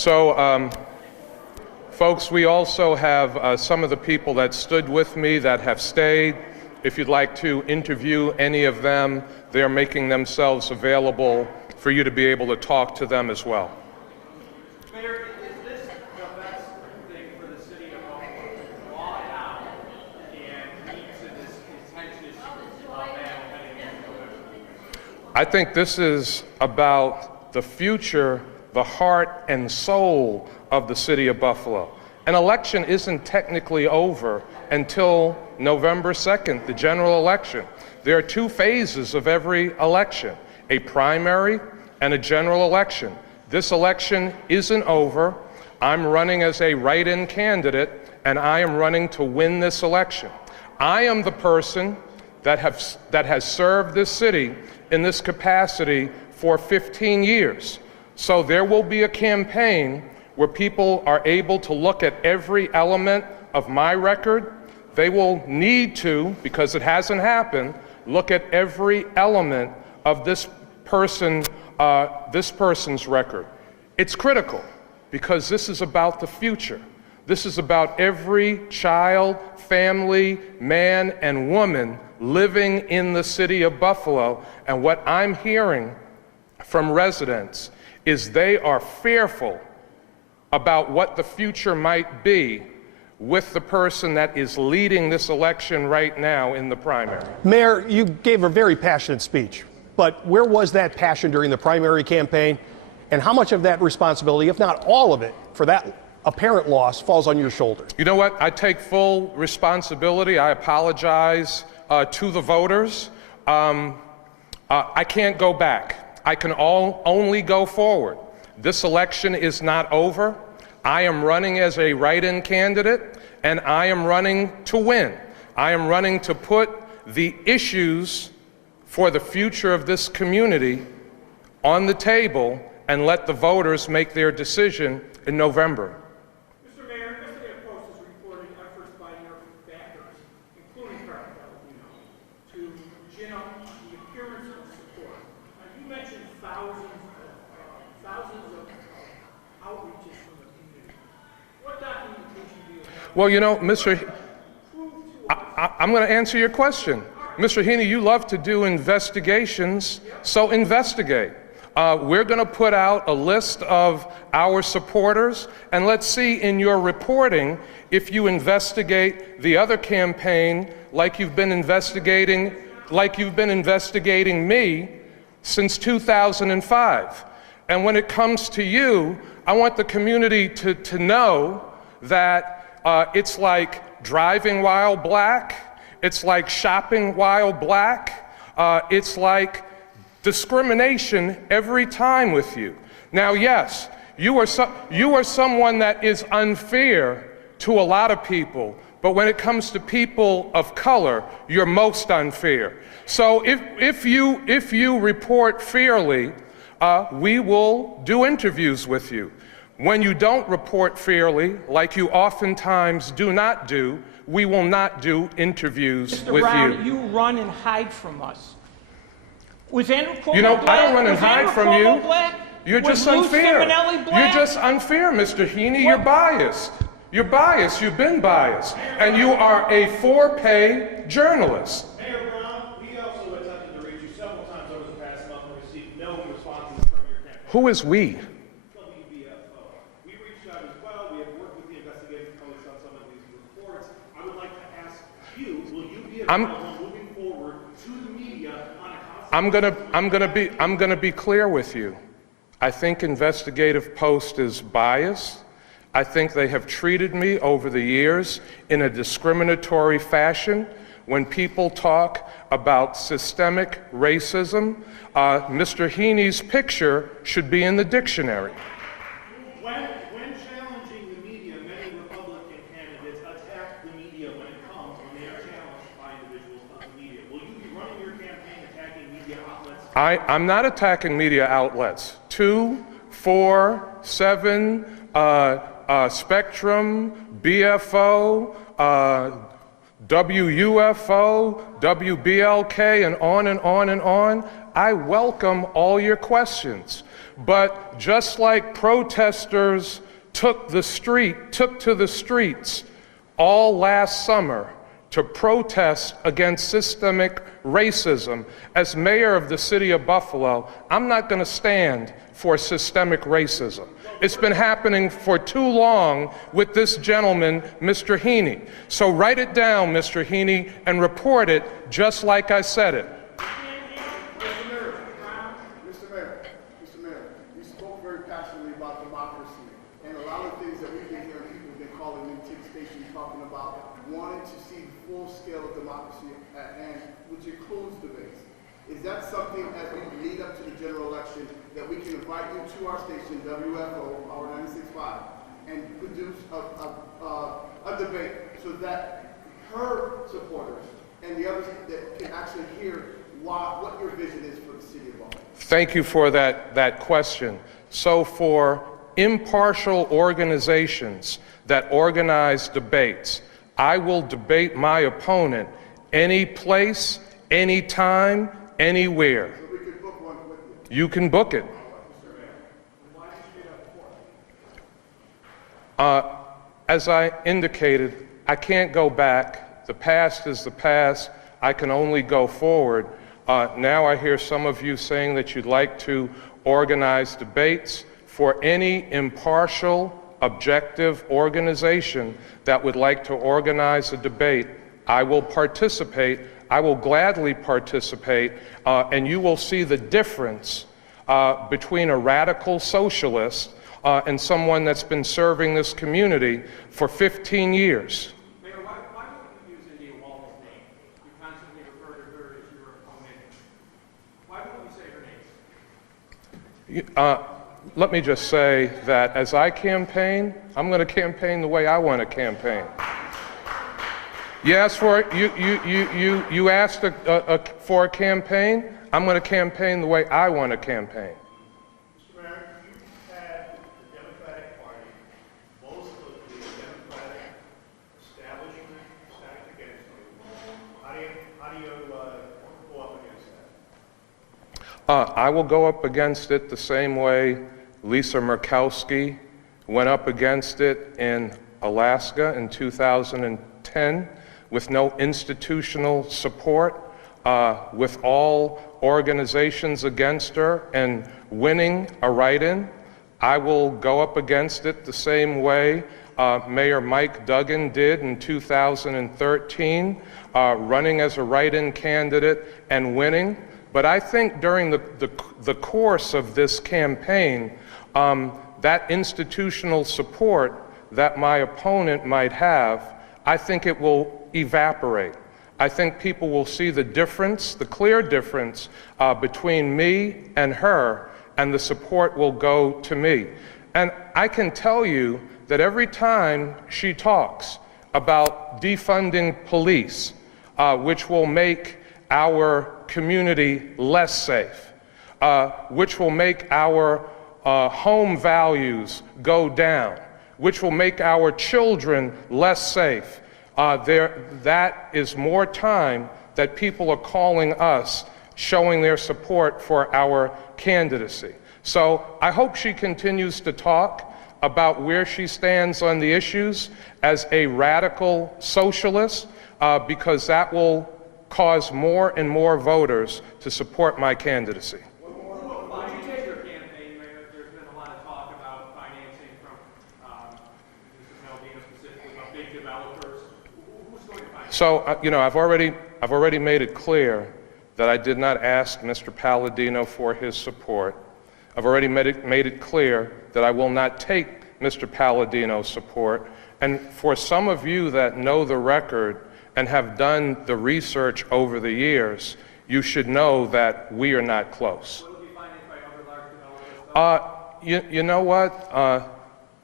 So, folks, we also have some of the people that stood with me that have stayed. If you'd like to interview any of them, they're making themselves available for you to be able to talk to them as well. Mayor, is this the best thing for the city of Buffalo to draw it out and lead to this contentious battle heading into November? I think this is about the future, the heart and soul of the city of Buffalo. An election isn't technically over until November 2nd, the general election. There are two phases of every election, a primary and a general election. This election isn't over. I'm running as a write-in candidate, and I am running to win this election. I am the person that has served this city in this capacity for 15 years. So there will be a campaign where people are able to look at every element of my record. They will need to, because it hasn't happened, look at every element of this person's record. It's critical because this is about the future. This is about every child, family, man, and woman living in the city of Buffalo. And what I'm hearing from residents is they are fearful about what the future might be with the person that is leading this election right now in the primary. Mayor, you gave a very passionate speech, but where was that passion during the primary campaign? And how much of that responsibility, if not all of it, for that apparent loss falls on your shoulders? You know what? I take full responsibility. I apologize to the voters. I can't go back. I can only go forward. This election is not over. I am running as a write-in candidate, and I am running to win. I am running to put the issues for the future of this community on the table and let the voters make their decision in November. Mr. Mayor, yesterday a Post is reporting efforts by your backers, including Carpenter, to gin up the appearance of support. You mentioned thousands of outreaches from the community. What documentation do you have? Well, you know, I'm going to answer your question. Mr. Heaney, you love to do investigations, so investigate. We're going to put out a list of our supporters, and let's see in your reporting if you investigate the other campaign like you've been investigating me since 2005. And when it comes to you, I want the community to know that it's like driving while black, it's like shopping while black, it's like discrimination every time with you. Now, yes, you are someone that is unfair to a lot of people, but when it comes to people of color, you're most unfair. So if you report fairly, we will do interviews with you. When you don't report fairly, like you oftentimes do not do, we will not do interviews with Brown, you. You run and hide from us. Was Andrew Cuomo You know, black? I don't run and Was hide Andrew from Cuomo you. Black? You're Was just Lou unfair. Simonelli black? You're just unfair, Mr. Heaney. You're biased. You're biased. You've been biased. And you are a for-pay journalist. Mayor Brown, we also attempted to reach you several times over the past month and received no responses from your campaign. Who is we? WGRZ-TV. We reached out as well. We have worked with the investigative post on some of these reports. I would like to ask you, will you be available moving forward to the media on a I'm gonna be clear with you. I think Investigative Post is biased. I think they have treated me over the years in a discriminatory fashion. When people talk about systemic racism, Mr. Heaney's picture should be in the dictionary. When challenging the media, many Republican candidates attack the media when they are challenged by individuals on the media. Will you be running your campaign attacking media outlets? I'm not attacking media outlets. 2, 4, 7, Spectrum, BFO, WUFO, WBLK, and on and on and on. I welcome all your questions. But just like protesters took to the streets all last summer to protest against systemic racism, as mayor of the city of Buffalo, I'm not going to stand for systemic racism. It's been happening for too long with this gentleman, Mr. Heaney. So write it down, Mr. Heaney, and report it just like I said it. Mr. Mayor, you spoke very passionately about democracy, and a lot of things that we've been hearing people have been calling into the station talking about wanting to see full scale of democracy at hand, which includes debates. Is that something as we lead up to the general election that we can invite you to our station, WFO, Power 96.5, and produce a debate so that her supporters and the others that can actually hear what your vision is for the city of Baltimore? Thank you for that question. So for impartial organizations that organize debates, I will debate my opponent any place, any time, anywhere. So we could book one with you. You can book it. As I indicated, I can't go back. The past is the past. I can only go forward. Now I hear some of you saying that you'd like to organize debates. For any impartial, objective organization that would like to organize a debate, I will participate. I will gladly participate, and you will see the difference between a radical socialist and someone that's been serving this community for 15 years. Mayor, why don't you use India Walton's name? You constantly refer to her as your opponent. Why won't you say her name? Let me just say that as I campaign, I'm going to campaign the way I want to campaign. You asked for you asked for a campaign. I'm going to campaign the way I want to campaign. Mr. Mayor, you had the Democratic Party, most of the Democratic establishment stacked against you. How do you go up against that? I will go up against it the same way Lisa Murkowski went up against it in Alaska in 2010, with no institutional support, with all organizations against her and winning a write-in. I will go up against it the same way Mayor Mike Duggan did in 2013, running as a write-in candidate and winning. But I think during the course of this campaign, that institutional support that my opponent might have, I think it will evaporate. I think people will see the difference, the clear difference between me and her, and the support will go to me. And I can tell you that every time she talks about defunding police, which will make our community less safe, which will make our home values go down, which will make our children less safe, that is more time that people are calling us, showing their support for our candidacy. So I hope she continues to talk about where she stands on the issues as a radical socialist, because that will cause more and more voters to support my candidacy. Why did you take your campaign, Mayor? There's been a lot of talk about financing from, Mrs. Maldino specifically, about big developers. Who's going to finance? So, you know, I've already made it clear that I did not ask Mr. Palladino for his support. I've already made it clear that I will not take Mr. Palladino's support. And for some of you that know the record and have done the research over the years, you should know that we are not close. Will it be financed by other large developers? You know what?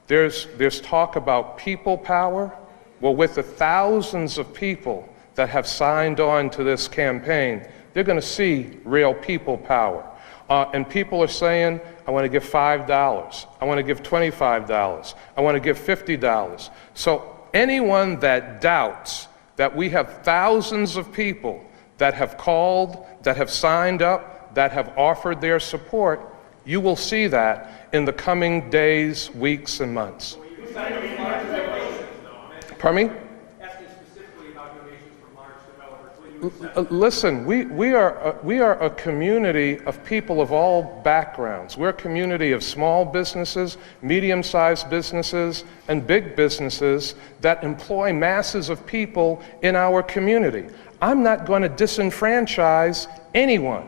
There's talk about people power. Well, with the thousands of people that have signed on to this campaign, they're going to see real people power. And people are saying, I want to give $5, I want to give $25, I want to give $50. So anyone that doubts that we have thousands of people that have called, that have signed up, that have offered their support, you will see that in the coming days, weeks, and months. Pardon me? Asking specifically about donations from large developers. Listen, we are a community of people of all backgrounds. We're a community of small businesses, medium-sized businesses, and big businesses that employ masses of people in our community. I'm not going to disenfranchise anyone.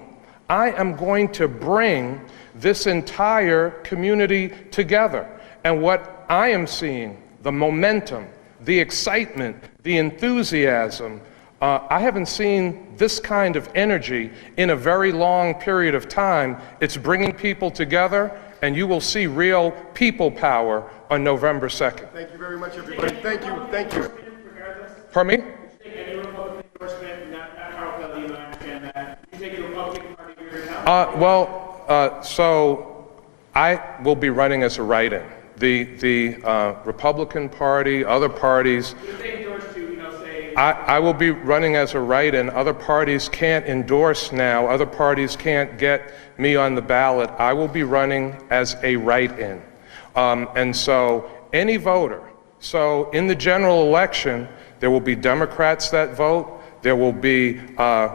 I am going to bring this entire community together. And what I am seeing, the momentum, the excitement, the enthusiasm, I haven't seen this kind of energy in a very long period of time. It's bringing people together, and you will see real people power on November 2nd. Thank you very much, everybody. Thank you. Thank you. Pardon me? Any Republican endorsement, not Carl Kelly, I understand that. You take the Republican Party here now? So I will be running as a write-in. The Republican Party, other parties, If they endorse to, say, I will be running as a write-in. Other parties can't endorse now. Other parties can't get me on the ballot. I will be running as a write-in. And so any voter, so in the general election, there will be Democrats that vote. There will be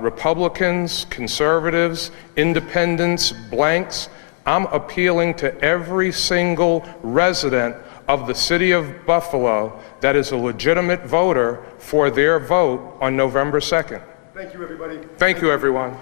Republicans, conservatives, independents, blanks. I'm appealing to every single resident of the city of Buffalo that is a legitimate voter for their vote on November 2nd. Thank you, everybody. Thank you, everyone.